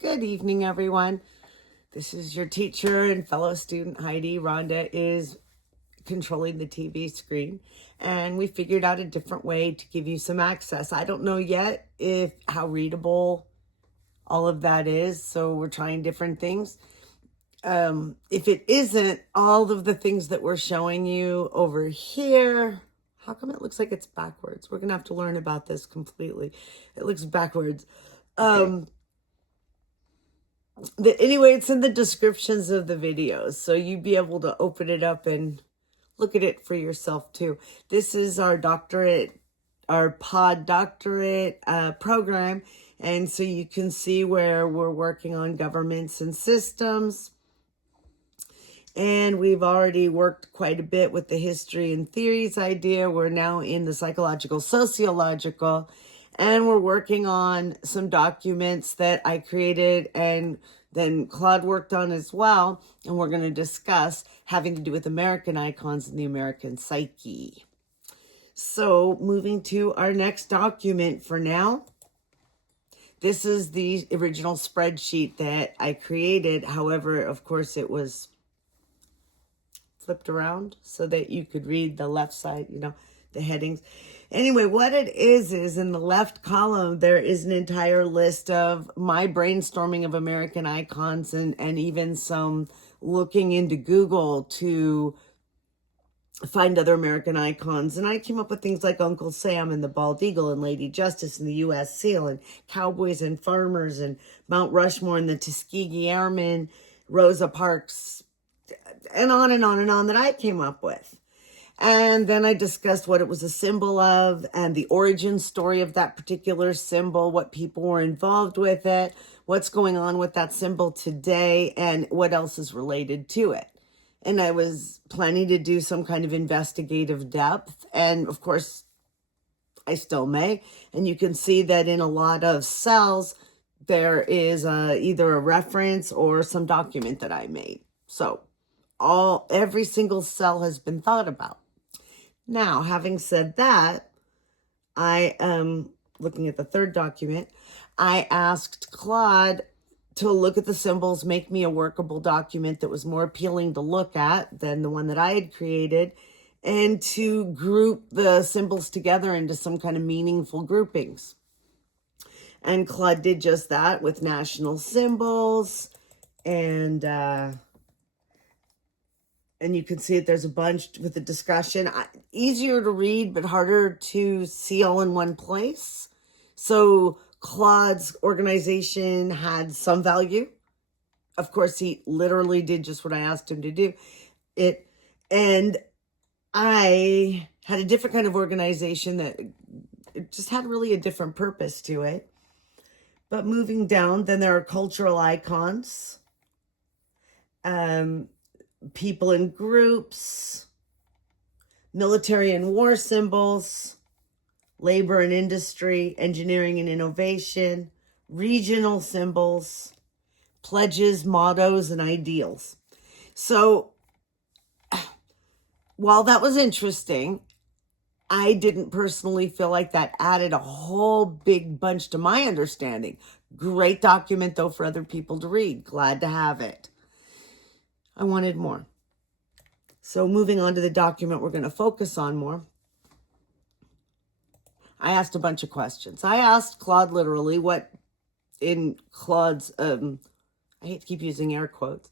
Good evening, everyone. This is your teacher and fellow student, Heidi. Rhonda is controlling the TV screen, and we figured out a different way to give you some access. I don't know yet how readable all of that is, so we're trying different things. If it isn't, all of the things that we're showing you over here, how come it looks like it's backwards? We're going to have to learn about this completely. It looks backwards. Anyway, it's in the descriptions of the videos, so you'd be able to open it up and look at it for yourself too. This is our PodDoctorate program, and so you can see where we're working on governments and systems. And we've already worked quite a bit with the history and theories idea. We're now in the psychological, sociological, and we're working on some documents that I created and then Claude worked on as well. And we're going to discuss having to do with American icons and the American psyche. So moving to our next document for now. This is the original spreadsheet that I created. However, of course, it was flipped around so that you could read the left side, the headings. Anyway, what it is in the left column, there is an entire list of my brainstorming of American icons and even some looking into Google to find other American icons. And I came up with things like Uncle Sam and the Bald Eagle and Lady Justice and the U.S. Seal and Cowboys and Farmers and Mount Rushmore and the Tuskegee Airmen, Rosa Parks, and on and on and on that I came up with. And then I discussed what it was a symbol of and the origin story of that particular symbol, what people were involved with it, what's going on with that symbol today, and what else is related to it. And I was planning to do some kind of investigative depth. And of course, I still may. And you can see that in a lot of cells, there is either a reference or some document that I made. So every single cell has been thought about. Now, having said that, I am looking at the third document. I asked Claude to look at the symbols, make me a workable document that was more appealing to look at than the one that I had created, and to group the symbols together into some kind of meaningful groupings. And Claude did just that with national symbols, and you can see that there's a bunch with the discussion. Easier to read, but harder to see all in one place. So Claude's organization had some value. Of course, he literally did just what I asked him to do. And I had a different kind of organization that it just had really a different purpose to it. But moving down, then there are cultural icons. People in groups, military and war symbols, labor and industry, engineering and innovation, regional symbols, pledges, mottos, and ideals. So while that was interesting, I didn't personally feel like that added a whole big bunch to my understanding. Great document, though, for other people to read. Glad to have it. I wanted more. So moving on to the document we're going to focus on more. I asked a bunch of questions. I asked Claude literally what in Claude's, I hate to keep using air quotes,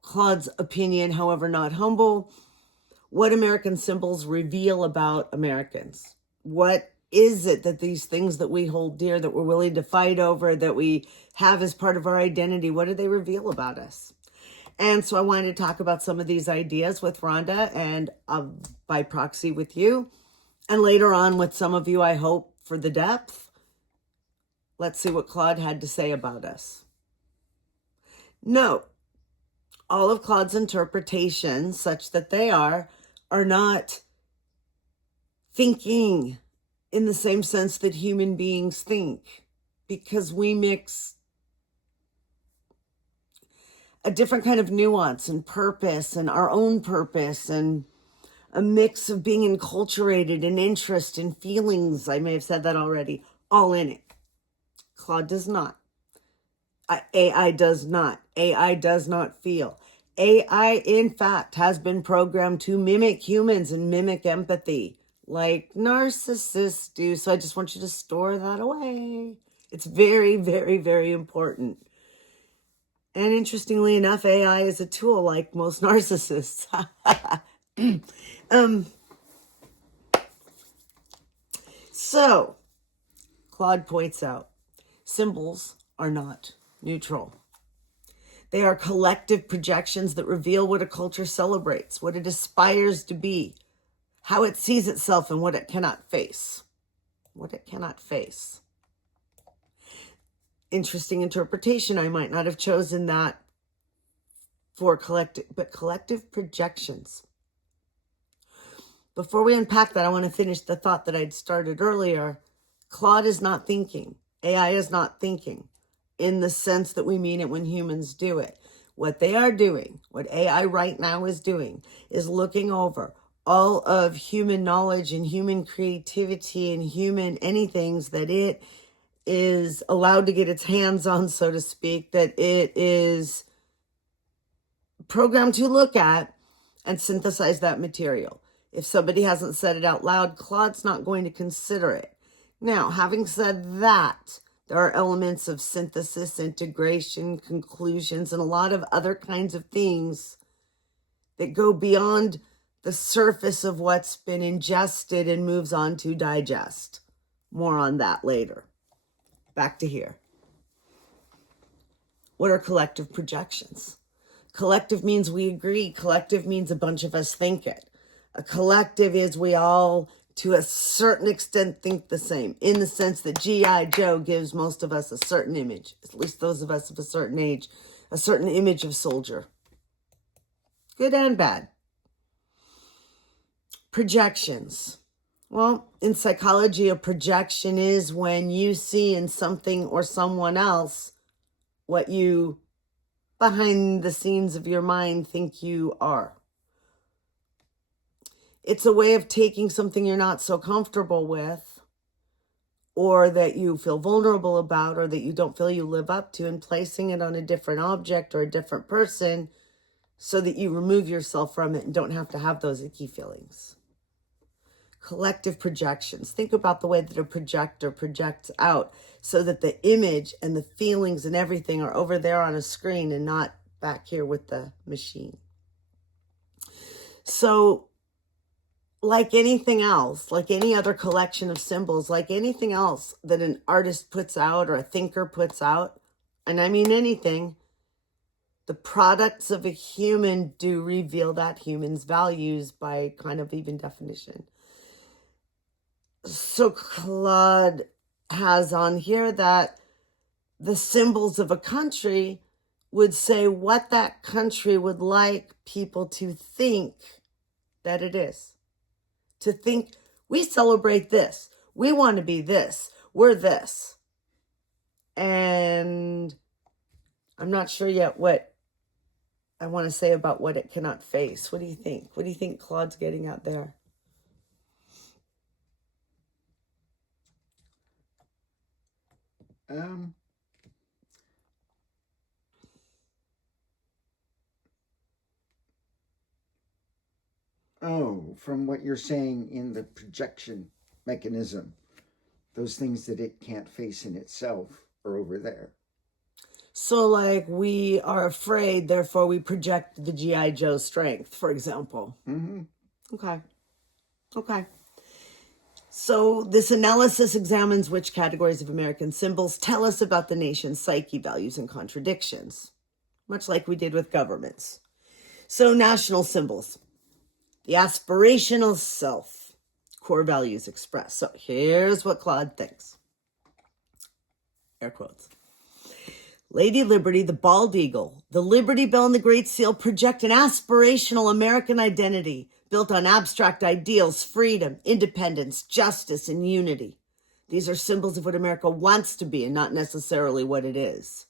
Claude's opinion, however not humble, what American symbols reveal about Americans. What is it that these things that we hold dear, that we're willing to fight over, that we have as part of our identity, what do they reveal about us? And so I wanted to talk about some of these ideas with Rhonda and by proxy with you. And later on with some of you, I hope, for the depth. Let's see what Claude had to say about us. Note, all of Claude's interpretations, such that they are not thinking in the same sense that human beings think, because we mix a different kind of nuance and purpose and our own purpose and a mix of being enculturated and interest and feelings. I may have said that already, all in it. Claude does not. AI does not. AI does not feel. AI, in fact, has been programmed to mimic humans and mimic empathy like narcissists do. So I just want you to store that away. It's very, very, very important. And interestingly enough, AI is a tool like most narcissists. So, Claude points out, symbols are not neutral. They are collective projections that reveal what a culture celebrates, what it aspires to be, how it sees itself, and what it cannot face. What it cannot face. Interesting interpretation. I might not have chosen that for collective projections. Before we unpack that, I want to finish the thought that I'd started earlier. Claude is not thinking. AI is not thinking in the sense that we mean it when humans do it. What they are doing, what AI right now is doing, is looking over all of human knowledge and human creativity and human anythings that it is allowed to get its hands on, so to speak, that it is programmed to look at and synthesize that material. If somebody hasn't said it out loud, Claude's not going to consider it. Now, having said that, there are elements of synthesis, integration, conclusions, and a lot of other kinds of things that go beyond the surface of what's been ingested and moves on to digest. More on that later. Back to here. What are collective projections? Collective means we agree. Collective means a bunch of us think it. A collective is we all, to a certain extent, think the same, in the sense that G.I. Joe gives most of us a certain image, at least those of us of a certain age, a certain image of soldier. Good and bad. Projections. Well, in psychology, a projection is when you see in something or someone else what you, behind the scenes of your mind, think you are. It's a way of taking something you're not so comfortable with, or that you feel vulnerable about, or that you don't feel you live up to, and placing it on a different object or a different person so that you remove yourself from it and don't have to have those icky feelings. Collective projections. Think about the way that a projector projects out so that the image and the feelings and everything are over there on a screen and not back here with the machine. So, like anything else, like any other collection of symbols, like anything else that an artist puts out or a thinker puts out, and I mean anything, the products of a human do reveal that human's values by kind of even definition. So Claude has on here that the symbols of a country would say what that country would like people to think that it is. To think, we celebrate this. We want to be this. We're this. And I'm not sure yet what I want to say about what it cannot face. What do you think? What do you think Claude's getting at there? From what you're saying in the projection mechanism, those things that it can't face in itself are over there. So, like, we are afraid, therefore we project the G.I. Joe strength, for example. Mm-hmm. Okay. So this analysis examines which categories of American symbols tell us about the nation's psyche, values, and contradictions, much like we did with governments. So national symbols, the aspirational self, core values expressed. So here's what Claude thinks. Air quotes. Lady Liberty, the bald eagle, the Liberty Bell, and the Great Seal project an aspirational American identity built on abstract ideals, freedom, independence, justice, and unity. These are symbols of what America wants to be and not necessarily what it is.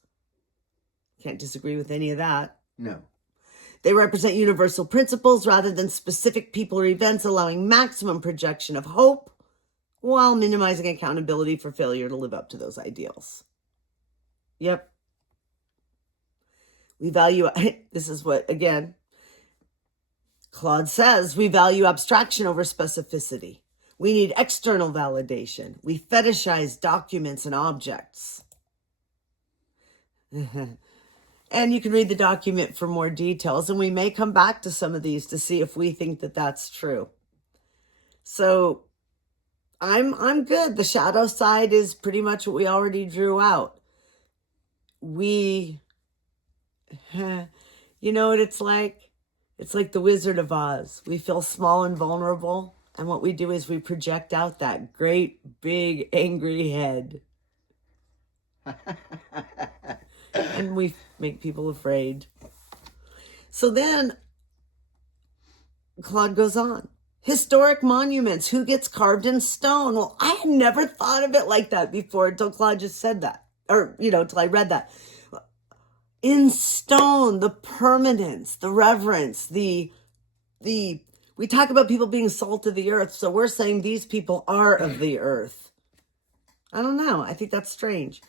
Can't disagree with any of that. No. They represent universal principles rather than specific people or events, allowing maximum projection of hope while minimizing accountability for failure to live up to those ideals. Yep. We value, this is what, again, Claude says, we value abstraction over specificity. We need external validation. We fetishize documents and objects. And you can read the document for more details, and we may come back to some of these to see if we think that that's true. So I'm good. The shadow side is pretty much what we already drew out. You know what it's like? It's like the Wizard of Oz. We feel small and vulnerable, and what we do is we project out that great, big, angry head. And we make people afraid. So then Claude goes on. Historic monuments, who gets carved in stone? Well, I had never thought of it like that before until Claude just said that. Or, until I read that. In stone, the permanence, the reverence, we talk about people being salt of the earth, so we're saying these people are of the earth. I don't know. I think that's strange.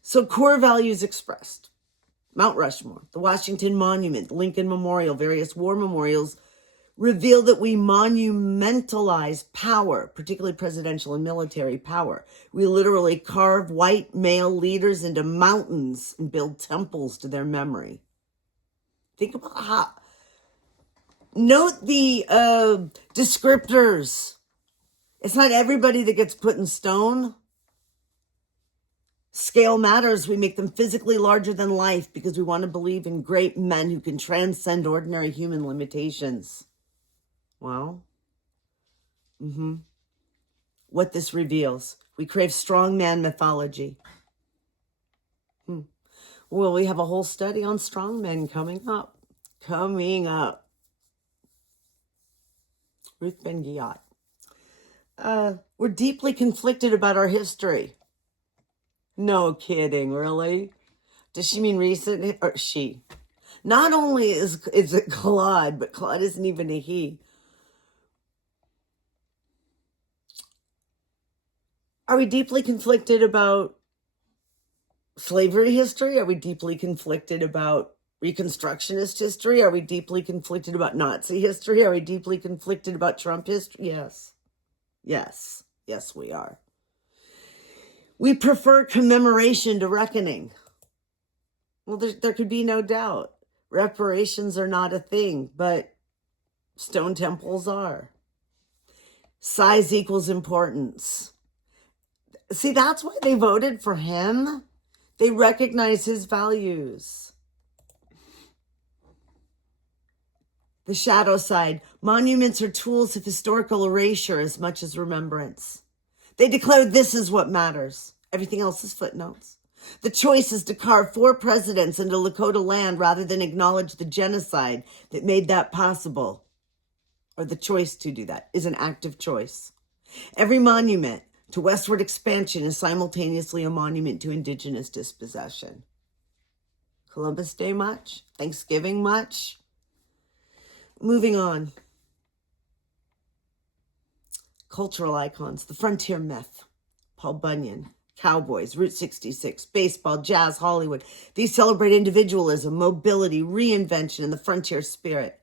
So core values expressed. Mount Rushmore, the Washington Monument, Lincoln Memorial, various war memorials reveal that we monumentalize power, particularly presidential and military power. We literally carve white male leaders into mountains and build temples to their memory. Think about how... Note the descriptors. It's not everybody that gets put in stone. Scale matters. We make them physically larger than life because we want to believe in great men who can transcend ordinary human limitations. Well, what this reveals. We crave strong man mythology. Well, we have a whole study on strong men coming up. Ruth Ben-Ghiat. We're deeply conflicted about our history. No kidding, really? Does she mean recent? Or she? Not only is it Claude, but Claude isn't even a he. Are we deeply conflicted about slavery history? Are we deeply conflicted about Reconstructionist history? Are we deeply conflicted about Nazi history? Are we deeply conflicted about Trump history? Yes. Yes, we are. We prefer commemoration to reckoning. Well, there could be no doubt. Reparations are not a thing, but stone temples are. Size equals importance. See, that's why they voted for him. They recognize his values. The shadow side. Monuments are tools of historical erasure as much as remembrance. They declare this is what matters. Everything else is footnotes. The choice is to carve 4 presidents into Lakota land rather than acknowledge the genocide that made that possible. Or the choice to do that is an active choice. Every monument to westward expansion is simultaneously a monument to indigenous dispossession. Columbus Day much? Thanksgiving much? Moving on. Cultural icons, the frontier myth, Paul Bunyan, cowboys, Route 66, baseball, jazz, Hollywood. These celebrate individualism, mobility, reinvention, and the frontier spirit.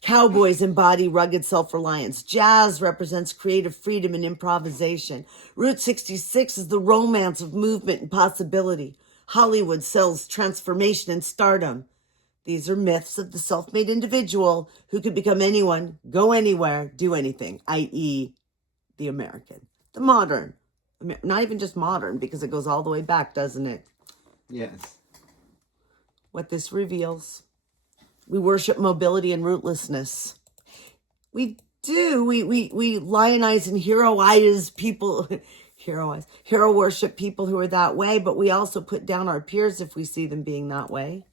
Cowboys embody rugged self-reliance. Jazz represents creative freedom and improvisation. Route 66 is the romance of movement and possibility. Hollywood sells transformation and stardom. These are myths of the self-made individual who could become anyone, go anywhere, do anything, i.e., the American. The modern. Not even just modern, because it goes all the way back, doesn't it? Yes. What this reveals. We worship mobility and rootlessness. We do. We lionize and heroize people. Hero worship people who are that way, but we also put down our peers if we see them being that way.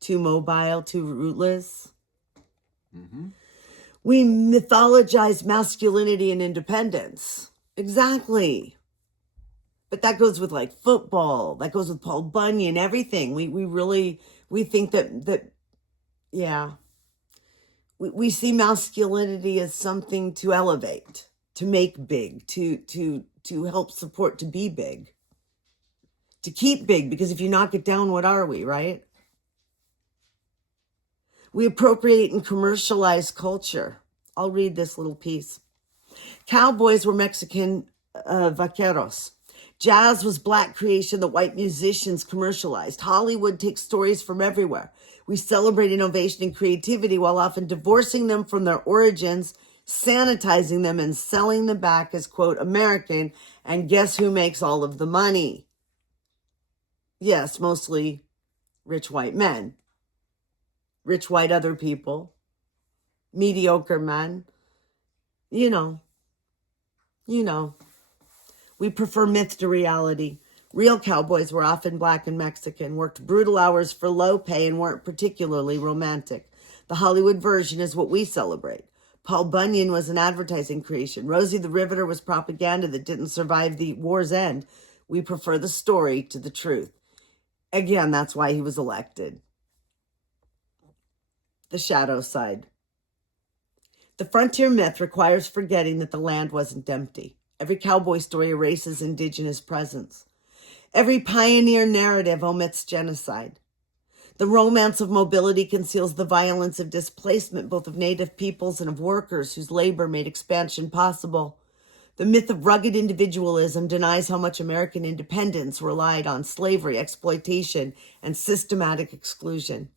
Too mobile, too rootless. Mm-hmm. We mythologize masculinity and independence. Exactly. But that goes with like football. That goes with Paul Bunyan, everything. We think that yeah. We see masculinity as something to elevate, to make big, to help support, to be big, to keep big, because if you knock it down, what are we, right? We appropriate and commercialize culture. I'll read this little piece. Cowboys were Mexican vaqueros. Jazz was black creation that white musicians commercialized. Hollywood takes stories from everywhere. We celebrate innovation and creativity while often divorcing them from their origins, sanitizing them, and selling them back as, quote, American. And guess who makes all of the money? Yes, mostly rich white men. Rich white other people. Mediocre men. You know. We prefer myth to reality. Real cowboys were often black and Mexican, worked brutal hours for low pay, and weren't particularly romantic. The Hollywood version is what we celebrate. Paul Bunyan was an advertising creation. Rosie the Riveter was propaganda that didn't survive the war's end. We prefer the story to the truth. Again, that's why he was elected. The shadow side. The frontier myth requires forgetting that the land wasn't empty. Every cowboy story erases indigenous presence. Every pioneer narrative omits genocide. The romance of mobility conceals the violence of displacement, both of native peoples and of workers whose labor made expansion possible. The myth of rugged individualism denies how much American independence relied on slavery, exploitation, and systematic exclusion.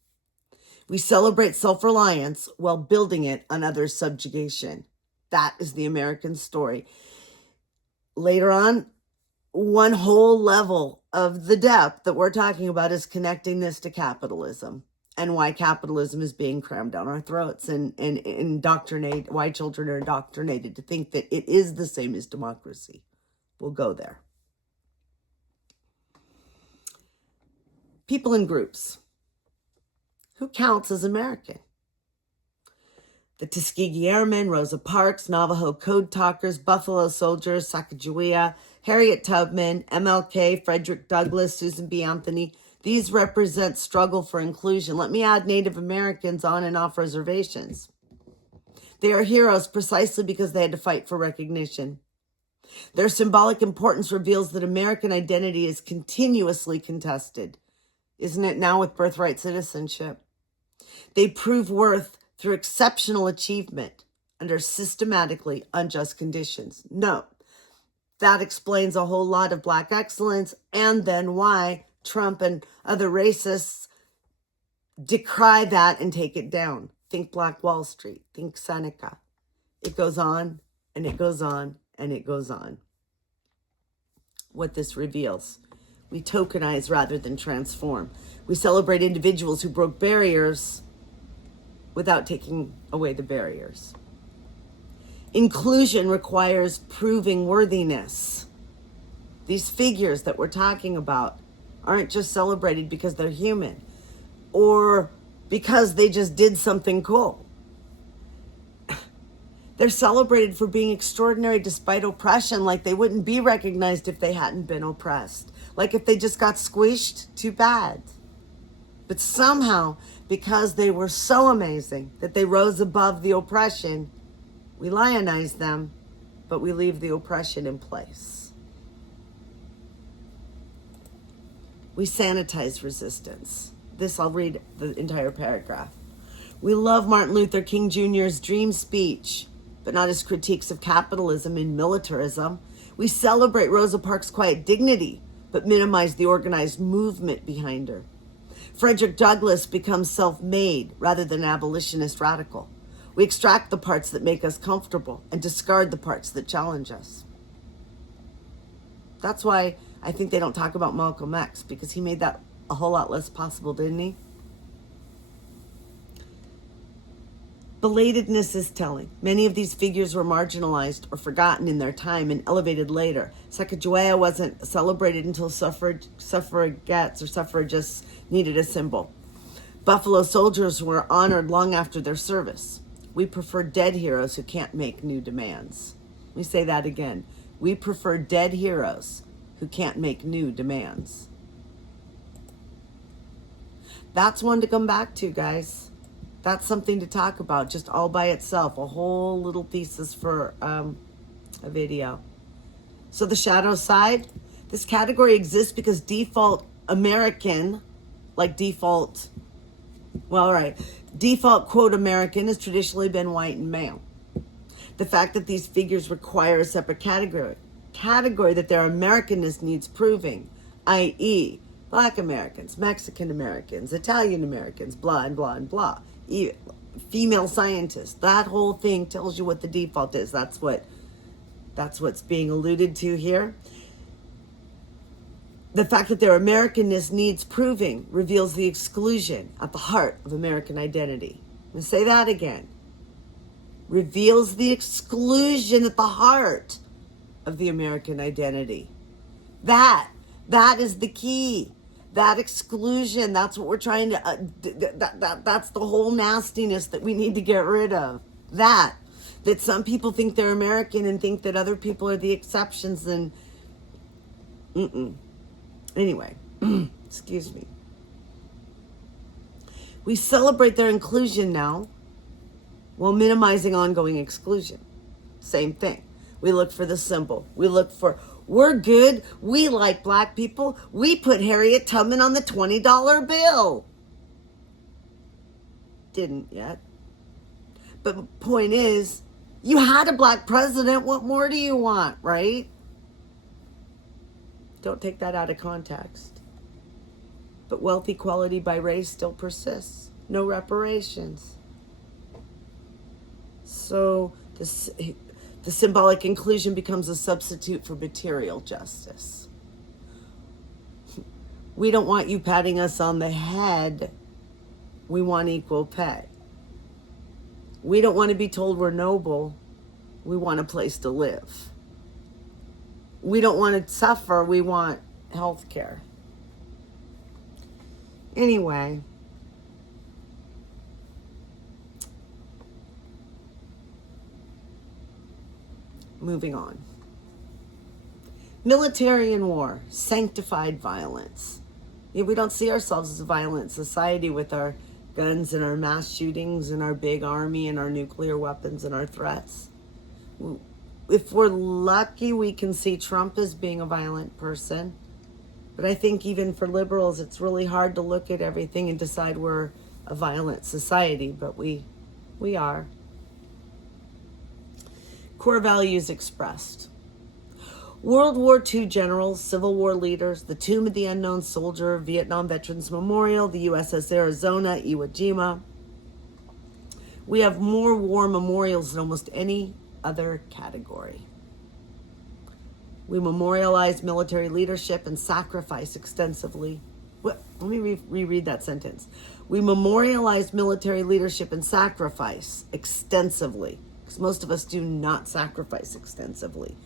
We celebrate self-reliance while building it on others' subjugation. That is the American story. Later on, one whole level of the depth that we're talking about is connecting this to capitalism and why capitalism is being crammed down our throats and indoctrinate, why children are indoctrinated to think that it is the same as democracy. We'll go there. People in groups. Who counts as American? The Tuskegee Airmen, Rosa Parks, Navajo Code Talkers, Buffalo Soldiers, Sacagawea, Harriet Tubman, MLK, Frederick Douglass, Susan B. Anthony. These represent struggle for inclusion. Let me add Native Americans on and off reservations. They are heroes precisely because they had to fight for recognition. Their symbolic importance reveals that American identity is continuously contested. Isn't it now with birthright citizenship? They prove worth through exceptional achievement under systematically unjust conditions. No, that explains a whole lot of Black excellence, and then why Trump and other racists decry that and take it down. Think Black Wall Street, think Seneca. It goes on and it goes on and it goes on. What this reveals: we tokenize rather than transform. We celebrate individuals who broke barriers without taking away the barriers. Inclusion requires proving worthiness. These figures that we're talking about aren't just celebrated because they're human or because they just did something cool. They're celebrated for being extraordinary despite oppression, like they wouldn't be recognized if they hadn't been oppressed. Like if they just got squished, too bad. But somehow, because they were so amazing that they rose above the oppression, we lionize them, but we leave the oppression in place. We sanitize resistance. This, I'll read the entire paragraph. We love Martin Luther King Jr.'s dream speech, but not his critiques of capitalism and militarism. We celebrate Rosa Parks' quiet dignity, but minimize the organized movement behind her. Frederick Douglass becomes self-made rather than abolitionist radical. We extract the parts that make us comfortable and discard the parts that challenge us. That's why I think they don't talk about Malcolm X, because he made that a whole lot less possible, didn't he? Belatedness is telling. Many of these figures were marginalized or forgotten in their time and elevated later. Sacagawea wasn't celebrated until suffragettes or suffragists needed a symbol. Buffalo Soldiers were honored long after their service. We prefer dead heroes who can't make new demands. Let me say that again. We prefer dead heroes who can't make new demands. That's one to come back to, guys. That's something to talk about just all by itself. A whole little thesis for a video. So the shadow side, This category exists because default American, like default, well, all right, default quote American has traditionally been white and male. The fact that these figures require a separate category that their Americanness needs proving, i.e., Black Americans, Mexican Americans, Italian Americans, blah and blah and blah. Female scientists, that whole thing tells you what the default is. That's what's being alluded to here. The fact that their Americanness needs proving reveals the exclusion at the heart of American identity. I'm going to say that again. Reveals the exclusion at the heart of the American identity. That is the key. That exclusion, that's what we're trying to, that's the whole nastiness that we need to get rid of. That some people think they're American and think that other people are the exceptions, and Anyway, excuse me. We celebrate their inclusion now while minimizing ongoing exclusion. Same thing. We look for the symbol. We're good. We like Black people. We put Harriet Tubman on the $20 bill. Didn't yet. But the point is, you had a Black president. What more do you want, right? Don't take that out of context. But wealth equality by race still persists. No reparations. So the symbolic inclusion becomes a substitute for material justice. We don't want you patting us on the head. We want equal pay. We don't want to be told we're noble. We want a place to live. We don't want to suffer. We want health care. Anyway. Moving on. Military and war, sanctified violence. We don't see ourselves as a violent society with our guns and our mass shootings and our big army and our nuclear weapons and our threats. If we're lucky, we can see Trump as being a violent person. But I think even for liberals, it's really hard to look at everything and decide we're a violent society, but we are. Core values expressed. World War II generals, Civil War leaders, the Tomb of the Unknown Soldier, Vietnam Veterans Memorial, the USS Arizona, Iwo Jima. We have more war memorials than almost any other category. We memorialize military leadership and sacrifice extensively. Let me reread that sentence. We memorialize military leadership and sacrifice extensively, because most of us do not sacrifice extensively.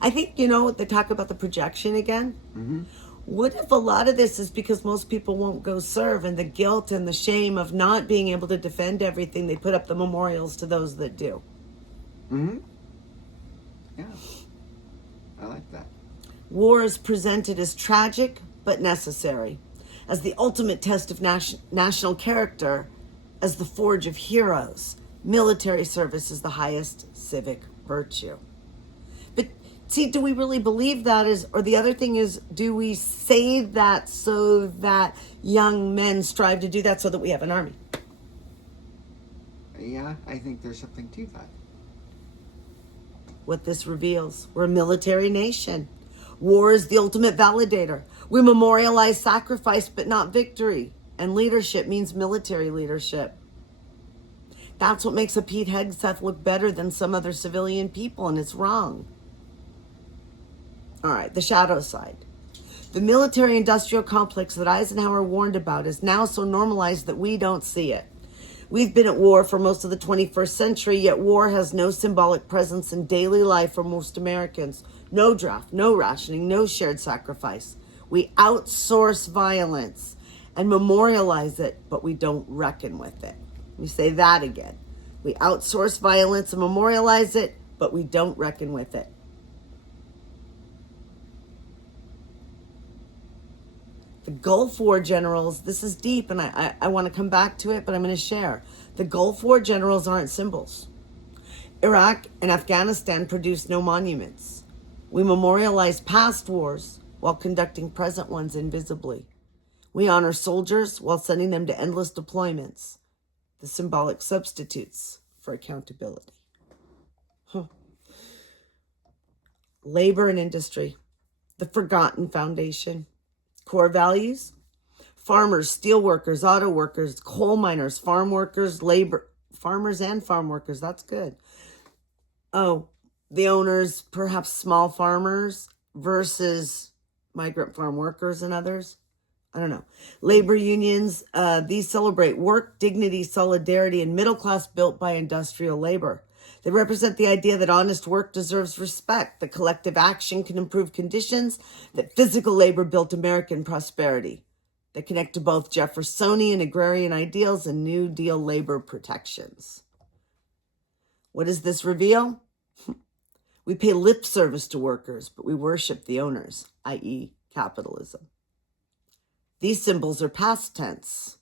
I think, they talk about the projection again. Mm-hmm. What if a lot of this is because most people won't go serve, and the guilt and the shame of not being able to defend everything, they put up the memorials to those that do? Mm-hmm. Yeah. I like that. War is presented as tragic but necessary, as the ultimate test of national character, as the forge of heroes. Military service is the highest civic virtue. But see, do we really believe that? Or the other thing is, do we say that so that young men strive to do that so that we have an army? Yeah, I think there's something to that. What this reveals, we're a military nation. War is the ultimate validator. We memorialize sacrifice but not victory. And leadership means military leadership. That's what makes a Pete Hegseth look better than some other civilian people, and it's wrong. All right, the shadow side. The military-industrial complex that Eisenhower warned about is now so normalized that we don't see it. We've been at war for most of the 21st century, yet war has no symbolic presence in daily life for most Americans. No draft, no rationing, no shared sacrifice. We outsource violence and memorialize it, but we don't reckon with it. Let me say that again. We outsource violence and memorialize it, but we don't reckon with it. The Gulf War generals, this is deep, and I want to come back to it, but I'm going to share. The Gulf War generals aren't symbols. Iraq and Afghanistan produced no monuments. We memorialize past wars, while conducting present ones invisibly. We honor soldiers while sending them to endless deployments, the symbolic substitutes for accountability. Labor and industry, the forgotten foundation. Core values: farmers, steel workers, auto workers, coal miners, farm workers, farmers and farm workers. That's good. Oh, the owners, perhaps small farmers versus migrant farm workers and others. I don't know. Labor unions, these celebrate work, dignity, solidarity, and middle class built by industrial labor. They represent the idea that honest work deserves respect, that collective action can improve conditions, that physical labor built American prosperity. They connect to both Jeffersonian agrarian ideals and New Deal labor protections. What does this reveal? We pay lip service to workers, but we worship the owners, i.e., capitalism. These symbols are past tense.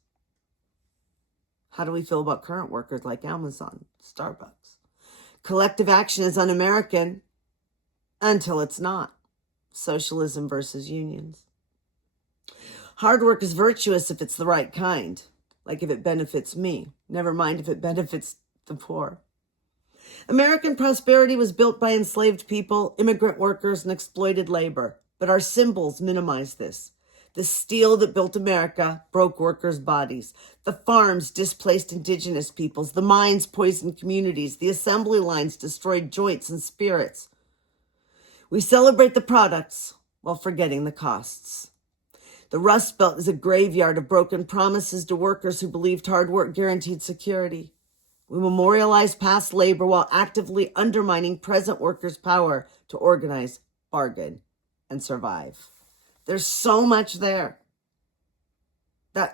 How do we feel about current workers like Amazon, Starbucks? Collective action is un-American until it's not. Socialism versus unions. Hard work is virtuous if it's the right kind, like if it benefits me. Never mind if it benefits the poor. American prosperity was built by enslaved people, immigrant workers, and exploited labor. But our symbols minimize this. The steel that built America broke workers' bodies. The farms displaced indigenous peoples. The mines poisoned communities. The assembly lines destroyed joints and spirits. We celebrate the products while forgetting the costs. The Rust Belt is a graveyard of broken promises to workers who believed hard work guaranteed security. We memorialize past labor while actively undermining present workers' power to organize, bargain, and survive. There's so much there.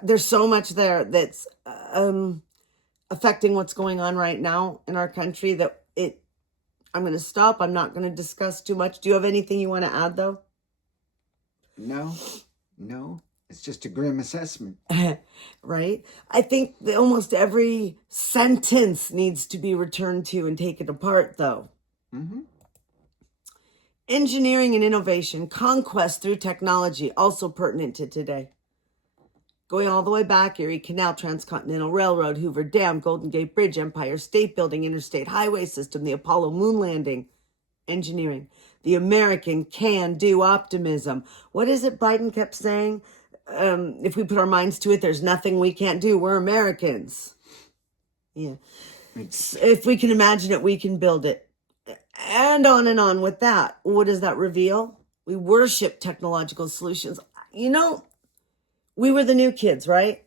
There's so much there that's affecting what's going on right now in our country that I'm going to stop. I'm not going to discuss too much. Do you have anything you want to add, though? No. It's just a grim assessment. Right? I think that almost every sentence needs to be returned to and taken apart, though. Mm-hmm. Engineering and innovation, conquest through technology, also pertinent to today. Going all the way back, Erie Canal, Transcontinental Railroad, Hoover Dam, Golden Gate Bridge, Empire State Building, Interstate Highway System, the Apollo Moon Landing. Engineering, the American can-do optimism. What is it Biden kept saying? If we put our minds to it, there's nothing we can't do. We're Americans. Yeah. If we can imagine it, we can build it. And on with that. What does that reveal? We worship technological solutions. You know, we were the new kids, right?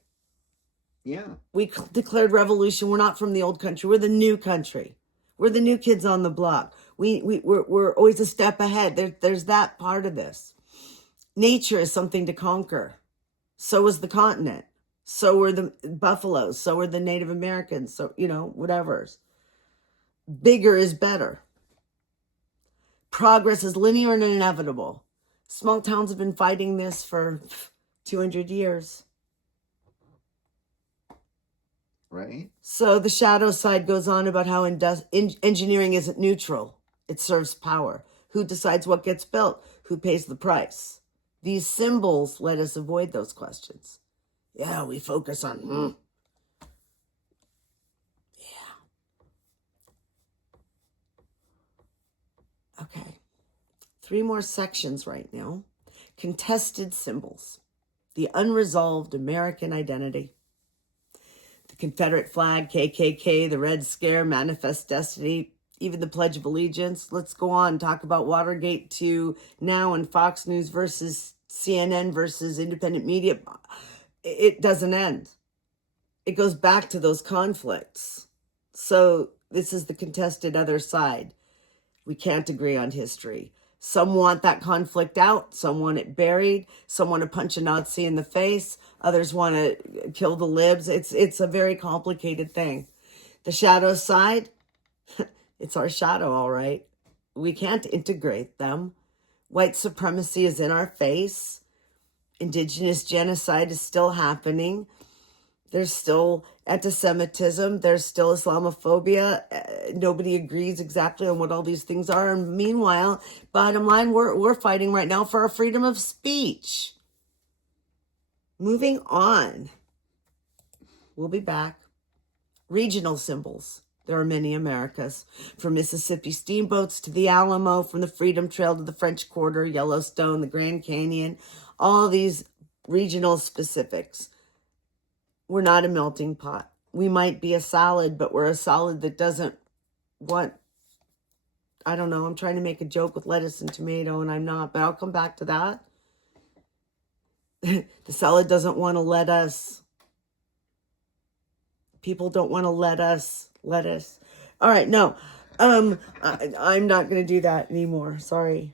Yeah. We declared revolution. We're not from the old country. We're the new country. We're the new kids on the block. We're always a step ahead. There's that part of this. Nature is something to conquer. So is the continent. So were the buffaloes. So were the Native Americans. So, whatever's. Bigger is better. Progress is linear and inevitable. Small towns have been fighting this for 200 years. Right. So the shadow side goes on about how engineering isn't neutral. It serves power. Who decides what gets built? Who pays the price? These symbols let us avoid those questions. Yeah, we focus on, Okay. 3 more sections right now. Contested symbols. The unresolved American identity. The Confederate flag, KKK, the Red Scare, Manifest Destiny, even the Pledge of Allegiance. Let's go on, talk about Watergate to now and Fox News versus CNN versus independent media. It doesn't end. It goes back to those conflicts. So this is the contested other side. We can't agree on history. Some want that conflict out. Some want it buried. Some want to punch a Nazi in the face. Others want to kill the libs. It's a very complicated thing. The shadow side, it's our shadow, all right. We can't integrate them. White supremacy is in our face. Indigenous genocide is still happening. There's still anti-Semitism. There's still Islamophobia. Nobody agrees exactly on what all these things are. And meanwhile, bottom line, we're fighting right now for our freedom of speech. Moving on. We'll be back. Regional symbols. There are many Americas, from Mississippi steamboats to the Alamo, from the Freedom Trail to the French Quarter, Yellowstone, the Grand Canyon, all these regional specifics. We're not a melting pot. We might be a salad, but we're a salad that doesn't want, I don't know, I'm trying to make a joke with lettuce and tomato, and I'm not, but I'll come back to that. The salad doesn't want to let us. People don't want to let us. All right, no. I'm not going to do that anymore. Sorry.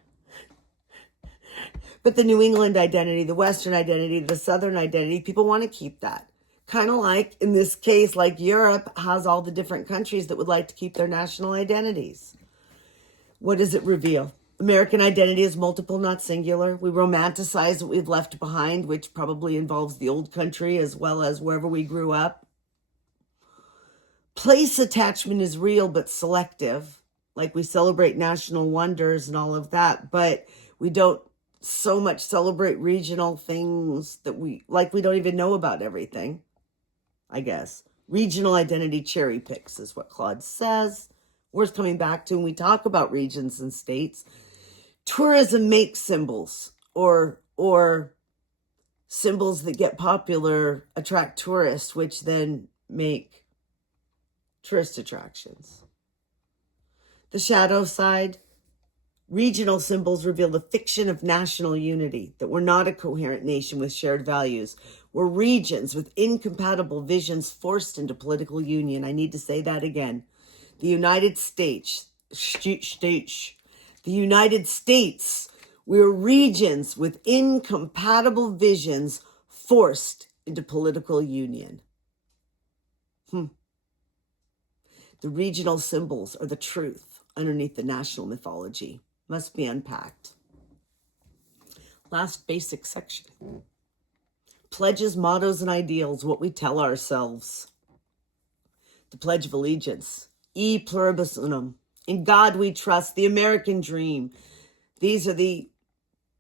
But the New England identity, the Western identity, the Southern identity, people want to keep that. Kind of like, in this case, like Europe has all the different countries that would like to keep their national identities. What does it reveal? American identity is multiple, not singular. We romanticize what we've left behind, which probably involves the old country as well as wherever we grew up. Place attachment is real but selective. Like, we celebrate national wonders and all of that, but we don't so much celebrate regional things that we don't even know about everything, I guess. Regional identity cherry picks is what Claude says. Worth coming back to when we talk about regions and states. Tourism makes symbols or symbols that get popular attract tourists, which then make tourist attractions. The shadow side. Regional symbols reveal the fiction of national unity, that we're not a coherent nation with shared values. We're regions with incompatible visions forced into political union. I need to say that again. The United States, we're regions with incompatible visions forced into political union. The regional symbols are the truth underneath the national mythology. Must be unpacked. Last basic section. Pledges, mottos, and ideals, what we tell ourselves. The Pledge of Allegiance. E pluribus unum. In God we trust, the American dream. These are the,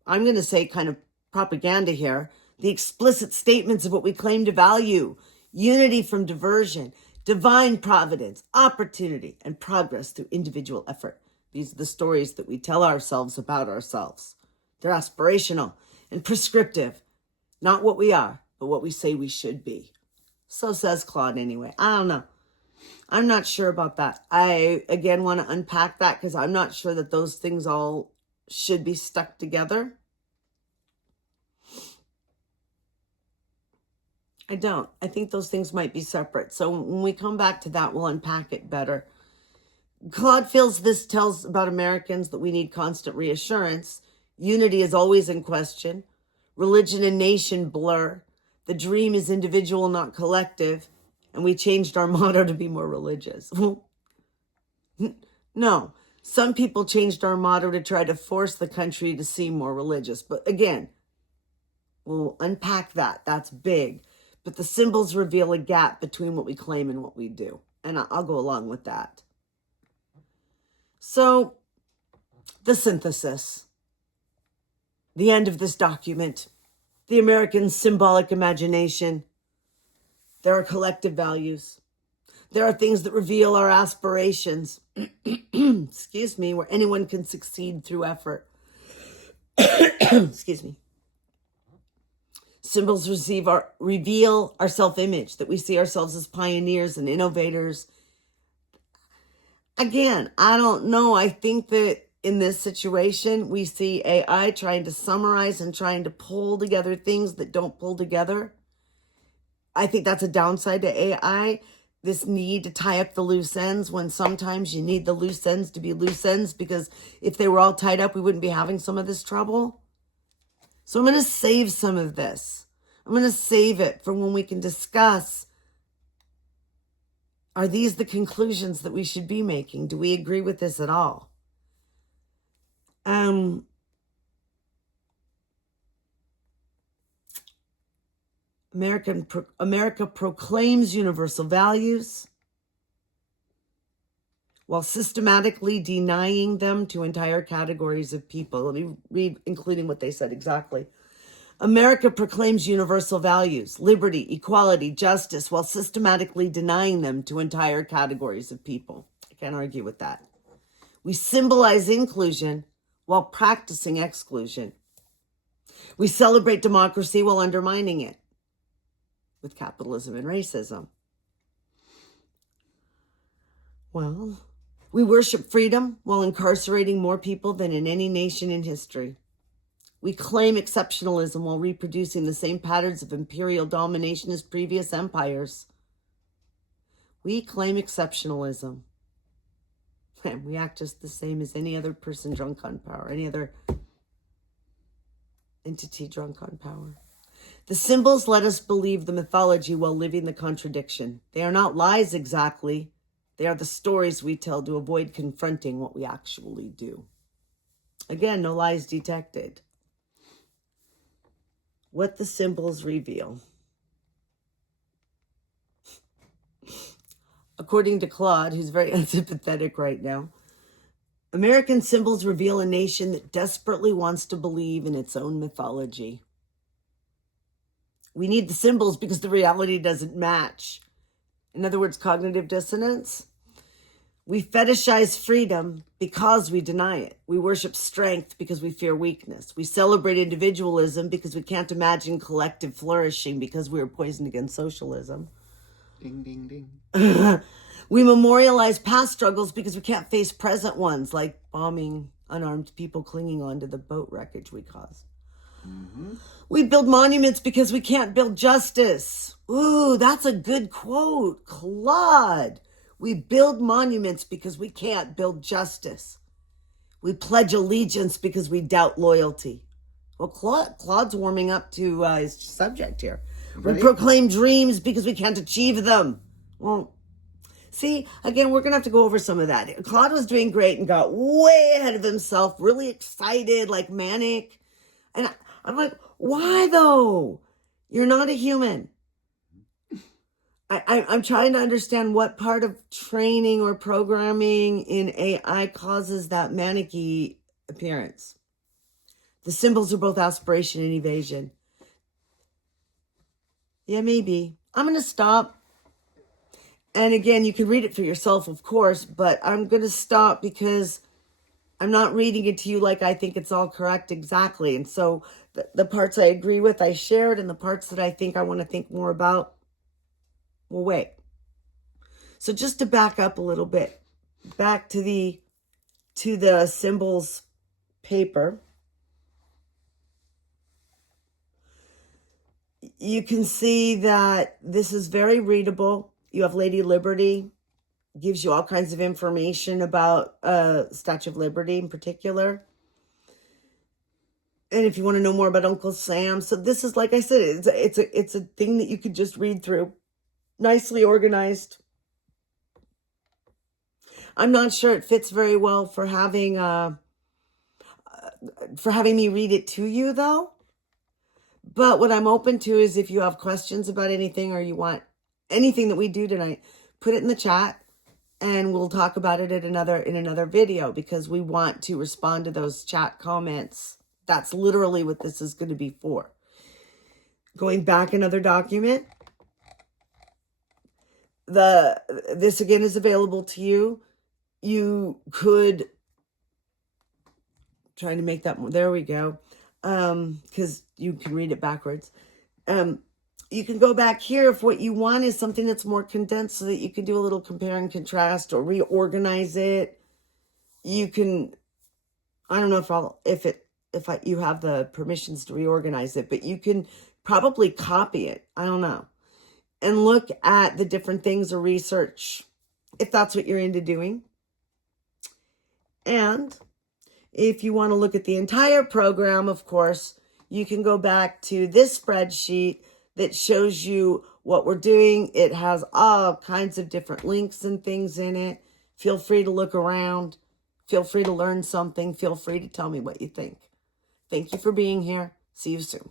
I'm going to say kind of propaganda here, the explicit statements of what we claim to value. Unity from diversion, divine providence, opportunity, and progress through individual effort. These are the stories that we tell ourselves about ourselves. They're aspirational and prescriptive. Not what we are, but what we say we should be. So says Claude anyway. I don't know. I'm not sure about that. I, again, want to unpack that because I'm not sure that those things all should be stuck together. I don't. I think those things might be separate. So when we come back to that, we'll unpack it better. Claude feels this tells about Americans that we need constant reassurance. Unity is always in question. Religion and nation blur. The dream is individual, not collective. And we changed our motto to be more religious. No, some people changed our motto to try to force the country to seem more religious. But again, we'll unpack that. That's big. But the symbols reveal a gap between what we claim and what we do. And I'll go along with that. So, the synthesis. The end of this document. The American symbolic imagination. There are collective values. There are things that reveal our aspirations. Excuse me, where anyone can succeed through effort. Excuse me. Symbols reveal our self-image, that we see ourselves as pioneers and innovators. Again, I don't know. I think that in this situation, we see AI trying to summarize and trying to pull together things that don't pull together. I think that's a downside to AI. This need to tie up the loose ends when sometimes you need the loose ends to be loose ends, because if they were all tied up, we wouldn't be having some of this trouble. So I'm going to save some of this. I'm going to save it for when we can discuss, are these the conclusions that we should be making? Do we agree with this at all? America proclaims universal values while systematically denying them to entire categories of people. Let me read, including what they said exactly. America proclaims universal values, liberty, equality, justice, while systematically denying them to entire categories of people. I can't argue with that. We symbolize inclusion while practicing exclusion. We celebrate democracy while undermining it with capitalism and racism. Well, we worship freedom while incarcerating more people than in any nation in history. We claim exceptionalism while reproducing the same patterns of imperial domination as previous empires. We claim exceptionalism. And we act just the same as any other person drunk on power, any other entity drunk on power. The symbols let us believe the mythology while living the contradiction. They are not lies exactly. They are the stories we tell to avoid confronting what we actually do. Again, no lies detected. What the symbols reveal. According to Claude, who's very unsympathetic right now, American symbols reveal a nation that desperately wants to believe in its own mythology. We need the symbols because the reality doesn't match. In other words, cognitive dissonance. We fetishize freedom because we deny it. We worship strength because we fear weakness. We celebrate individualism because we can't imagine collective flourishing because we are poisoned against socialism. Ding, ding, ding. We memorialize past struggles because we can't face present ones, like bombing unarmed people clinging onto the boat wreckage we caused. Mm-hmm. We build monuments because we can't build justice. Ooh, that's a good quote. Claude. We build monuments because we can't build justice. We pledge allegiance because we doubt loyalty. Well, Claude's warming up to his subject here. Right. We proclaim dreams because we can't achieve them. Well, see, again, we're going to have to go over some of that. Claude was doing great and got way ahead of himself, really excited, like manic. And I'm like, why though? You're not a human. I'm trying to understand what part of training or programming in AI causes that manic-y appearance. The symbols are both aspiration and evasion. Yeah, maybe. I'm going to stop. And again, you can read it for yourself, of course, but I'm going to stop because I'm not reading it to you like I think it's all correct exactly. And so the parts I agree with, I shared, and the parts that I think I want to think more about, well, wait. So just to back up a little bit, back to the symbols paper. You can see that this is very readable. You have Lady Liberty, gives you all kinds of information about Statue of Liberty in particular. And if you want to know more about Uncle Sam, so this is, like I said, it's a thing that you could just read through. Nicely organized. I'm not sure it fits very well for having me read it to you, though. But what I'm open to is if you have questions about anything or you want anything that we do tonight, put it in the chat and we'll talk about it in another video because we want to respond to those chat comments. That's literally what this is going to be for. Going back another document. This again is available to you. You could trying to make that more. There we go. Because you can read it backwards. You can go back here if what you want is something that's more condensed so that you can do a little compare and contrast or reorganize it. You can, I don't know if you have the permissions to reorganize it, but you can probably copy it. I don't know. And look at the different things or research if that's what you're into doing. And if you want to look at the entire program, of course, you can go back to this spreadsheet that shows you what we're doing. It has all kinds of different links and things in it. Feel free to look around. Feel free to learn something. Feel free to tell me what you think. Thank you for being here. See you soon.